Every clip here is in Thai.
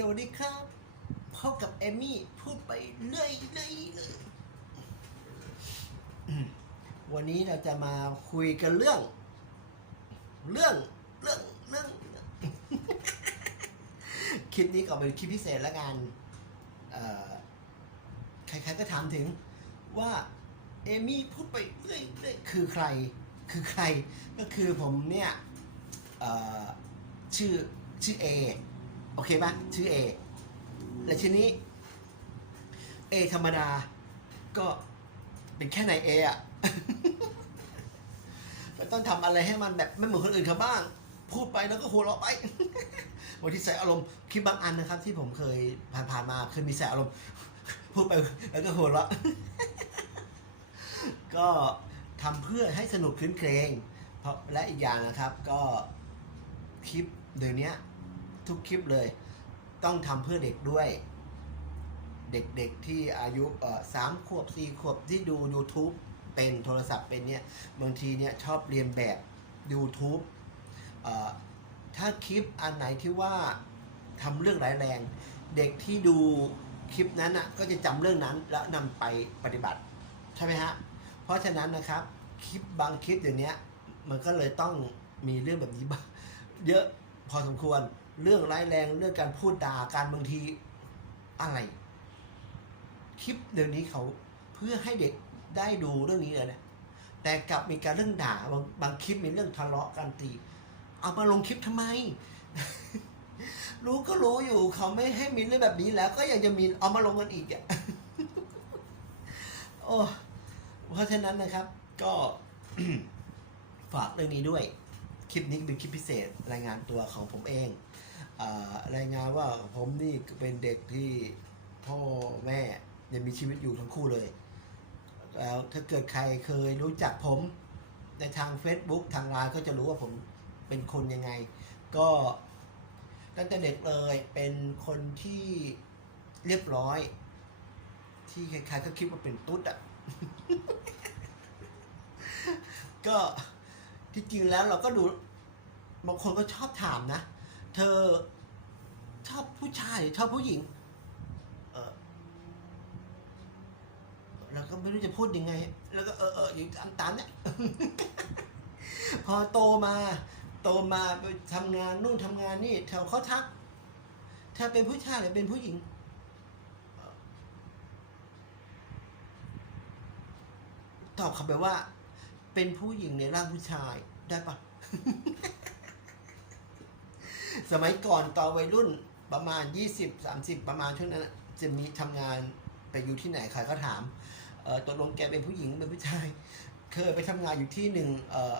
สวัสดีครับพบกับเอมี่พูดไปเรื่อยเรื่อยเลยวันนี้เราจะมาคุยกันเรื่อง เรื่องเรื่องเรื่อง คลิปนี้ก็เป็นคลิปพิเศษล้วกันใครๆก็ถามถึงว่าเอมี่พูดไปเรื่อยเรื่อยคือใคร คือใคร ก็คือผมเนี่ยชื่อชื่อเอ โอเคปะชื่อเอและทีนี้เอธรรมดา ก็เป็นแค่นายเออะมันต้องทำอะไรให้มันแบบไม่เหมือนคนอื่นเขาบ้าง พูดไปแล้วก็หัวเราะไปบางทีใส่อารมณ์คลิปบางอันนะครับ ที่ผมเคยผ่านๆมาเคยมีใส่อารมณ์พูดไปแล้วก็หัวเราะ ก็ทำเพื่อให้สนุกคลื้นเครงเพราะและอีกอย่างนะครับ ก็คลิปเดี๋ยวนี้ ทุกคลิปเลย ต้องทำเพื่อเด็กด้วย เด็กๆที่อายุเออสามขวบสี่ขวบที่ดู YouTube เป็นโทรศัพท์เป็นเนี่ยบางทีเนี่ยชอบเรียนแบบ YouTube เอ่อถ้าคลิปอันไหนที่ว่าทำเรื่องร้ายแรง เด็กที่ดูคลิปนั้นอะก็จะจำเรื่องนั้นแล้วนำไปปฏิบัติใช่ไหมฮะเพราะฉะนั้นนะครับคลิปบางคลิปเดี๋ยวนี้มันก็เลยต้องมีเรื่องแบบนี้บ้างเยอะพอสมควร เรื่องร้ายแรงเรื่องการพูดด่าการบางทีอะไรคลิปเดี๋ยวนี้เขาเพื่อให้เด็กได้ดูเรื่องนี้เลยนะแต่กลับมีการเรื่องด่าบางบางคลิปมีเรื่องทะเลาะกันตี เอามาลงคลิปทำไม รู้ก็รู้อยู่เขาไม่ให้มีเรื่องแบบนี้แล้ว ก็ยังจะมีเอามาลงกันอีกอะโอ้เพราะฉะนั้นนะครับ ก็ฝากเรื่องนี้ด้วย คลิปนี้เป็นคลิปพิเศษรายงานตัวของผมเอง รายงานว่าผมนี่เป็นเด็กที่พ่อแม่ยังมีชีวิตอยู่ทั้งคู่เลย แล้วถ้าเกิดใครเคยรู้จักผมในทาง Facebook ทางไลน์ก็จะรู้ว่าผมเป็นคนยังไง ก็ตั้งแต่เด็กเลยเป็นคนที่เรียบร้อย ที่ใครๆก็คิดว่าเป็นตุ๊ดอะ ก็ที่จริงแล้วเราก็ดูบางคนก็ชอบถามนะ เธอ ชอบผู้ชายหรือชอบผู้หญิง เออเราก็ไม่รู้จะพูดยังไง แล้วก็เออเอออยู่ตามตามเนี่ยพอโตมา โตมาไปทำงานนู่นทำงานนี่แถวเขาทักเธอเป็นผู้ชายหรือเป็นผู้หญิงตอบเขาไปว่า เป็นผู้หญิงในร่างผู้ชายได้ปะสมัยก่อนตอนวัยรุ่น ประมาณ 20 30 ประมาณช่วงนั้นจะมีทำงานไปอยู่ที่ไหนใครก็ถามเออตกลงแกเป็นผู้หญิงเป็นผู้ชาย เคยไปทำงานอยู่ที่หนึ่งเออ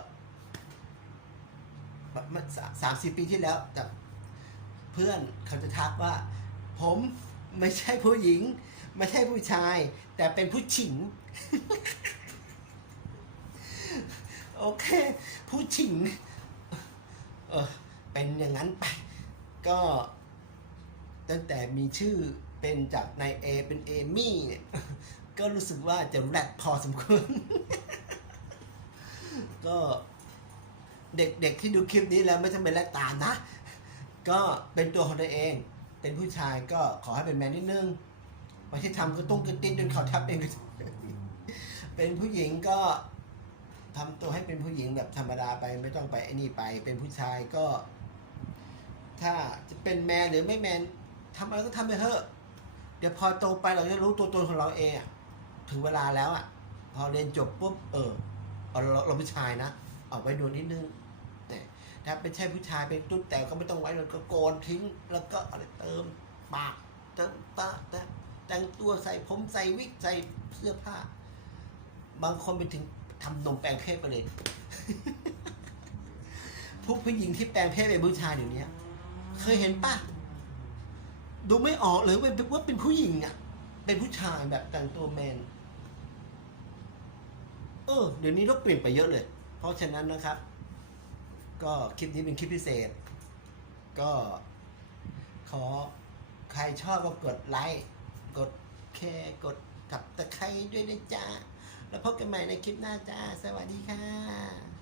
สามสิบปีที่แล้วแต่เพื่อนเขาจะทักว่า ผมไม่ใช่ผู้หญิง ไม่ใช่ผู้ชาย แต่เป็นผู้หญิงโอเค ผู้หญิงเออเป็นอย่างนั้นไป ก็ ตั้งแต่มีชื่อเป็นจากนายเอเป็นเอมี่เนี่ยก็รู้สึกว่าจะแรดพอสมควร ก็เด็กๆที่ดูคลิปนี้แล้วไม่จำเป็นแรดตามนะ ก็เป็นตัวของตัวเอง เป็นผู้ชายก็ขอให้เป็นแมนนิดนึงไม่ใช่ทำกระตุ้งกระติ้นจนเขาทับเองเป็นผู้หญิงก็ทำตัวให้เป็นผู้หญิงแบบธรรมดาไปไม่ต้องไปไอ้นี่ไป เป็นผู้ชายก็ ถ้าจะเป็นแมนหรือไม่แมน ทำอะไรก็ทำไปเถอะ เดี๋ยวพอโตไปเราจะรู้ตัวตนของเราเองถึงเวลาแล้วอะ พอเรียนจบปุ๊บเออเอาเราเราผู้ชายนะเอาไว้ดูนิดนึงเนี่ถ้าเป็นใช่ผู้ชายเป็นตุ๊ดแต่ก็ไม่ต้องไว้เราก็โกนทิ้ง แล้วก็อะไรเติมปากเติมตาแต่แต่งตัวใส่ผมใส่วิกใส่เสื้อผ้า บางคนไปถึงทำนมแปลงเพศไปเลยพวกผู้หญิงที่แปลงเพศเป็นผู้ชายเดี๋ยวนี้ย เคยเห็นปะ ดูไม่ออกเลยว่าเป็นว่าเป็นผู้หญิงอะเป็นผู้ชายแบบแต่งตัวแมน เออ เดี๋ยวนี้โลกเปลี่ยนไปเยอะเลย เพราะฉะนั้นนะครับ ก็คลิปนี้เป็นคลิปพิเศษ ก็ขอใครชอบก็กดไลค์กดแชร์กดกับตะไคร้ด้วยนะจ๊ะ แล้วพบกันใหม่ในคลิปหน้าจ้า สวัสดีค่ะ